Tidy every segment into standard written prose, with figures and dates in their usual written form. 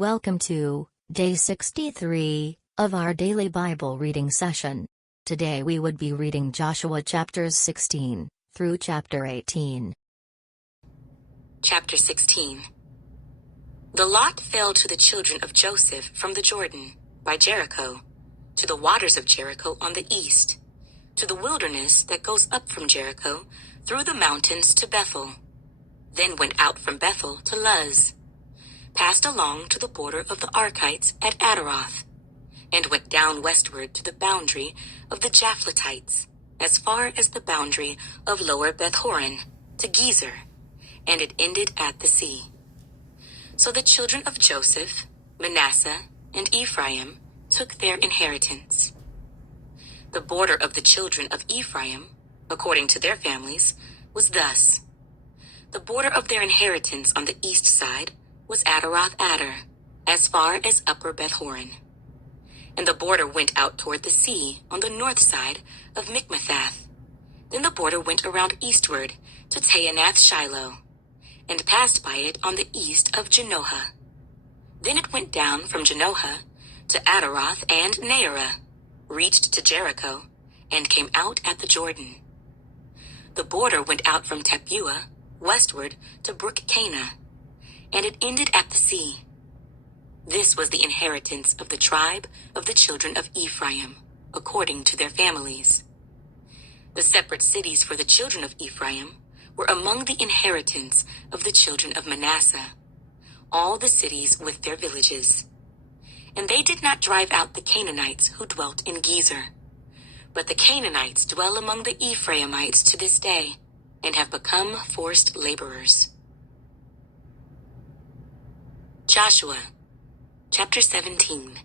Welcome to day 63 of our daily Bible reading session. Today we would be reading Joshua chapters 16 through chapter 18. Chapter 16. The lot fell to the children of Joseph from the Jordan, by Jericho, to the waters of Jericho on the east, to the wilderness that goes up from Jericho through the mountains to Bethel, then went out from Bethel to Luz, passed along to the border of the Archites at Adaroth, and went down westward to the boundary of the Japhletites, as far as the boundary of Lower Beth-horon, to Gezer, and it ended at the sea. So the children of Joseph, Manasseh, and Ephraim took their inheritance. The border of the children of Ephraim, according to their families, was thus. The border of their inheritance on the east side was Adaroth-Adar, as far as Upper Beth-horon. And the border went out toward the sea on the north side of Michmethath. Then the border went around eastward to Taanath-Shiloh, and passed by it on the east of Janohah. Then it went down from Janohah to Adaroth and Naarah, reached to Jericho, and came out at the Jordan. The border went out from Tappuah westward to Brook Cana, and it ended at the sea. This was the inheritance of the tribe of the children of Ephraim, according to their families. The separate cities for the children of Ephraim were among the inheritance of the children of Manasseh, all the cities with their villages. And they did not drive out the Canaanites who dwelt in Gezer. But the Canaanites dwell among the Ephraimites to this day, and have become forced laborers. Joshua, chapter 17.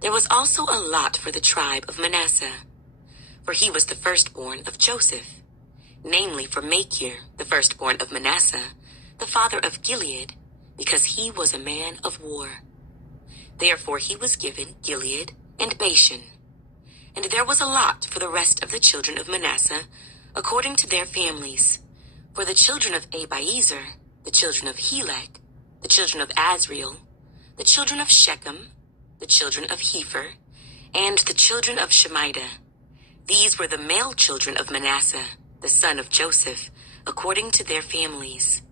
There was also a lot for the tribe of Manasseh, for he was the firstborn of Joseph, namely for Machir, the firstborn of Manasseh, the father of Gilead, because he was a man of war. Therefore he was given Gilead and Bashan. And there was a lot for the rest of the children of Manasseh, according to their families, for the children of Abiezer, the children of Helek, the children of Azriel, the children of Shechem, the children of Hepher, and the children of Shemida. These were the male children of Manasseh, the son of Joseph, according to their families.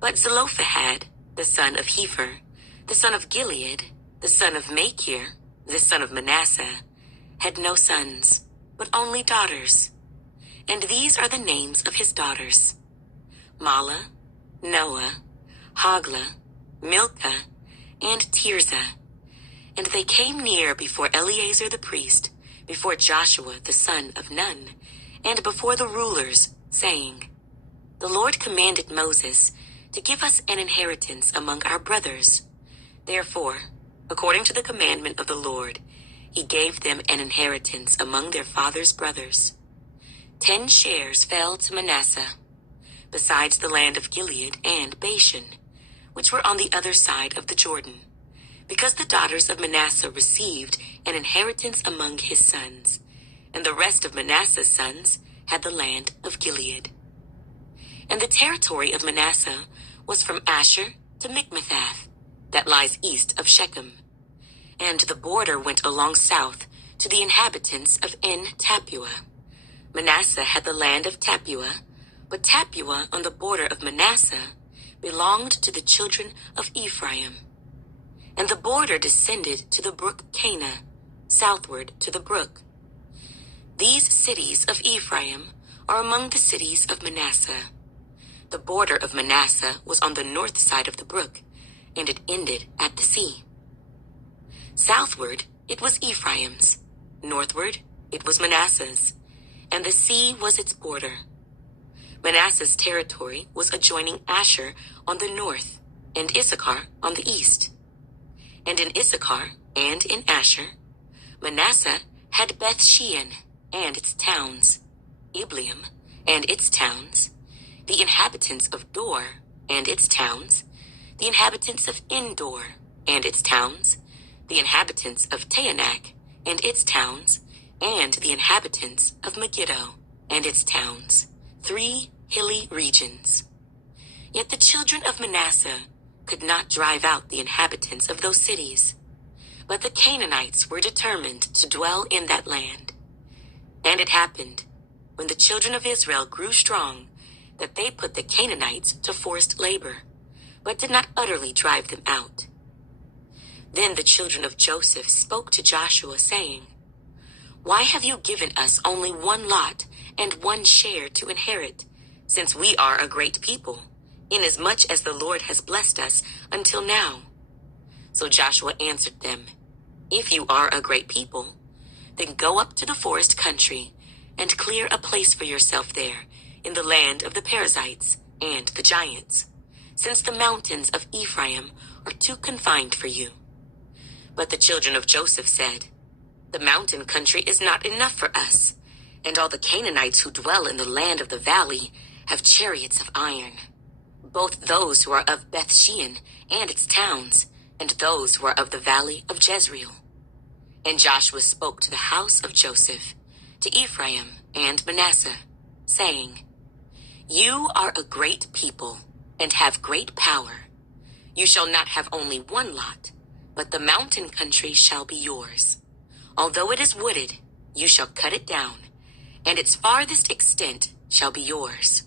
But Zelophehad, the son of Hepher, the son of Gilead, the son of Machir, the son of Manasseh, had no sons, but only daughters. And these are the names of his daughters: Mahlah, Noah, Hoglah, Milcah, and Tirzah. And they came near before Eleazar the priest, before Joshua the son of Nun, and before the rulers, saying, The Lord commanded Moses to give us an inheritance among our brothers. Therefore, according to the commandment of the Lord, he gave them an inheritance among their father's brothers. 10 shares fell to Manasseh, besides the land of Gilead and Bashan, which were on the other side of the Jordan, because the daughters of Manasseh received an inheritance among his sons, and the rest of Manasseh's sons had the land of Gilead. And the territory of Manasseh was from Asher to Michmethath, that lies east of Shechem, and the border went along south to the inhabitants of En-Tappuah. Manasseh had the land of Tappuah, but Tappuah on the border of Manasseh belonged to the children of Ephraim. And the border descended to the brook Cana, southward to the brook. These cities of Ephraim are among the cities of Manasseh. The border of Manasseh was on the north side of the brook, and it ended at the sea. Southward it was Ephraim's, northward it was Manasseh's, and the sea was its border. Manasseh's territory was adjoining Asher on the north, and Issachar on the east. And in Issachar and in Asher, Manasseh had Beth-shean and its towns, Ibleam and its towns, the inhabitants of Dor and its towns, the inhabitants of Endor and its towns, the inhabitants of Taanach and its towns, and the inhabitants of Megiddo and its towns, 3 hilly regions. Yet the children of Manasseh could not drive out the inhabitants of those cities. But the Canaanites were determined to dwell in that land. And it happened, when the children of Israel grew strong, that they put the Canaanites to forced labor, but did not utterly drive them out. Then the children of Joseph spoke to Joshua, saying, "Why have you given us only one lot and one share to inherit, since we are a great people, inasmuch as the Lord has blessed us until now?" So Joshua answered them, "If you are a great people, then go up to the forest country and clear a place for yourself there in the land of the Perizzites and the giants, since the mountains of Ephraim are too confined for you." But the children of Joseph said, "The mountain country is not enough for us, and all the Canaanites who dwell in the land of the valley have chariots of iron, both those who are of Beth-shean and its towns, and those who are of the valley of Jezreel." And Joshua spoke to the house of Joseph, to Ephraim and Manasseh, saying, "You are a great people and have great power. You shall not have only one lot, but the mountain country shall be yours. Although it is wooded, you shall cut it down, and its farthest extent shall be yours.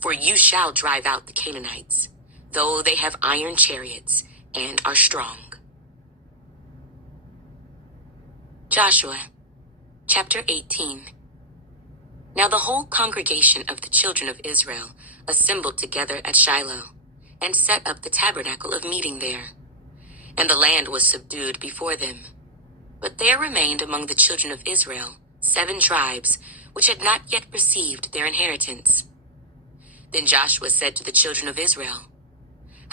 For you shall drive out the Canaanites, though they have iron chariots and are strong." Joshua, chapter 18. Now the whole congregation of the children of Israel assembled together at Shiloh, and set up the tabernacle of meeting there. And the land was subdued before them. But there remained among the children of Israel 7 tribes, which had not yet received their inheritance. Then Joshua said to the children of Israel,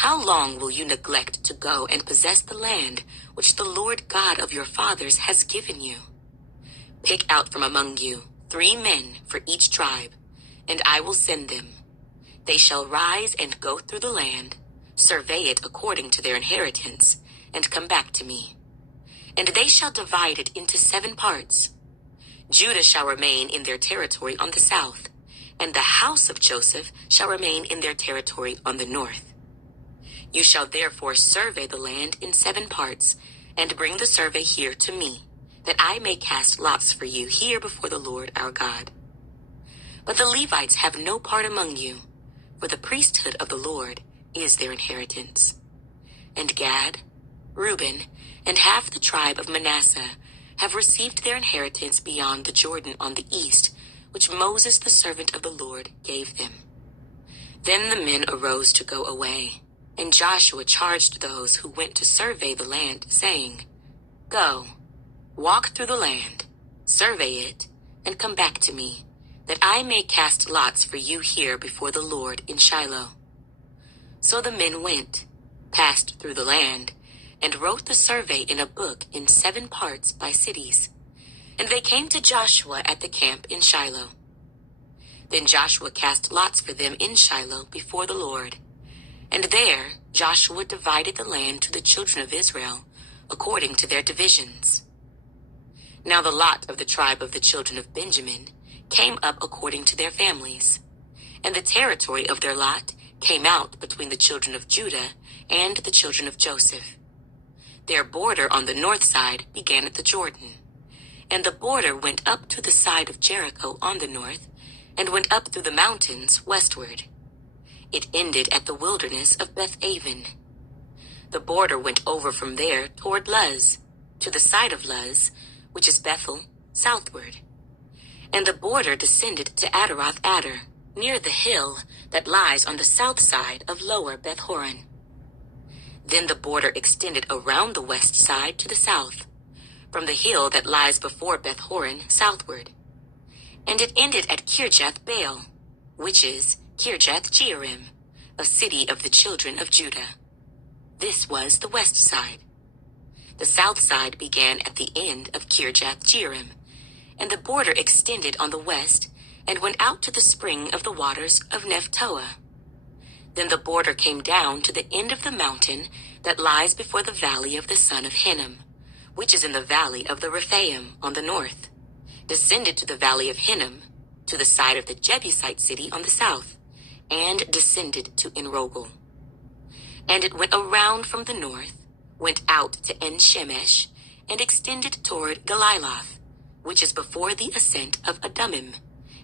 "How long will you neglect to go and possess the land which the Lord God of your fathers has given you? Pick out from among you 3 men for each tribe, and I will send them. They shall rise and go through the land, survey it according to their inheritance, and come back to me. And they shall divide it into 7 parts. Judah shall remain in their territory on the south, and the house of Joseph shall remain in their territory on the north. You shall therefore survey the land in 7 parts, and bring the survey here to me, that I may cast lots for you here before the Lord our God. But the Levites have no part among you, for the priesthood of the Lord is their inheritance. And Gad, Reuben, and half the tribe of Manasseh have received their inheritance beyond the Jordan on the east, which Moses the servant of the Lord gave them." Then the men arose to go away, and Joshua charged those who went to survey the land, saying, "Go, walk through the land, survey it, and come back to me, that I may cast lots for you here before the Lord in Shiloh." So the men went, passed through the land, and wrote the survey in a book in 7 parts by cities. And they came to Joshua at the camp in Shiloh. Then Joshua cast lots for them in Shiloh before the Lord. And there Joshua divided the land to the children of Israel, according to their divisions. Now the lot of the tribe of the children of Benjamin came up according to their families, and the territory of their lot came out between the children of Judah and the children of Joseph. Their border on the north side began at the Jordan, and the border went up to the side of Jericho on the north, and went up through the mountains westward. It ended at the wilderness of Beth-aven. The border went over from there toward Luz, to the side of Luz, which is Bethel, southward. And the border descended to Adaroth-adar, near the hill that lies on the south side of lower Beth-horon. Then the border extended around the west side to the south, from the hill that lies before Beth-horon southward. And it ended at Kirjath-baal, which is Kirjath-jearim, a city of the children of Judah. This was the west side. The south side began at the end of Kirjath-jearim, and the border extended on the west and went out to the spring of the waters of Nephtoah. Then the border came down to the end of the mountain that lies before the valley of the son of Hinnom, which is in the valley of the Rephaim on the north, descended to the valley of Hinnom, to the side of the Jebusite city on the south, and descended to Enrogel. And it went around from the north, went out to En-Shemesh, and extended toward Galiloth, which is before the ascent of Adummim,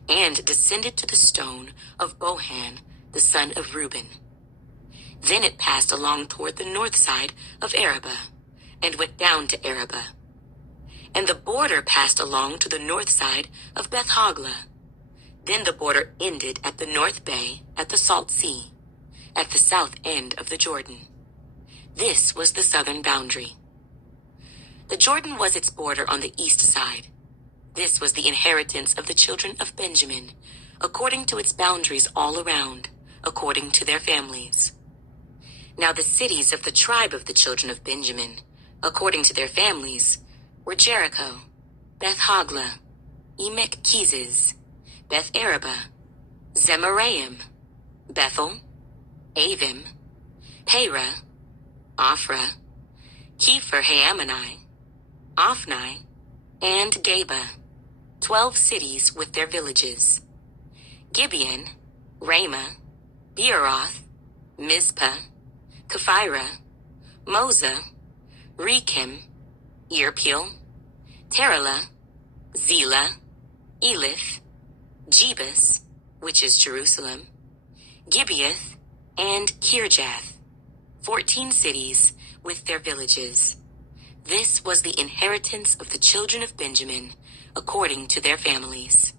and descended to the stone of Bohan, the son of Reuben. Then it passed along toward the north side of Arabah, and went down to Arabah. And the border passed along to the north side of Beth-Hoglah. Then the border ended at the north bay at the Salt Sea, at the south end of the Jordan. This was the southern boundary. The Jordan was its border on the east side. This was the inheritance of the children of Benjamin, according to its boundaries all around, according to their families. Now the cities of the tribe of the children of Benjamin, according to their families, were Jericho, Beth-Hoglah, Emek-Keziz, Beth-Arabah, Zemaraim, Bethel, Avim, Perah, Ophrah, Kepher-Haammonai, Ophni, and Geba, 12 cities with their villages. Gibeon, Ramah, Beeroth, Mizpah, Kephirah, Moza, Rechem, Irpeel, Terah, Zelah, Elith, Jebus, which is Jerusalem, Gibeath, and Kirjath, 14 cities with their villages. This was the inheritance of the children of Benjamin, according to their families.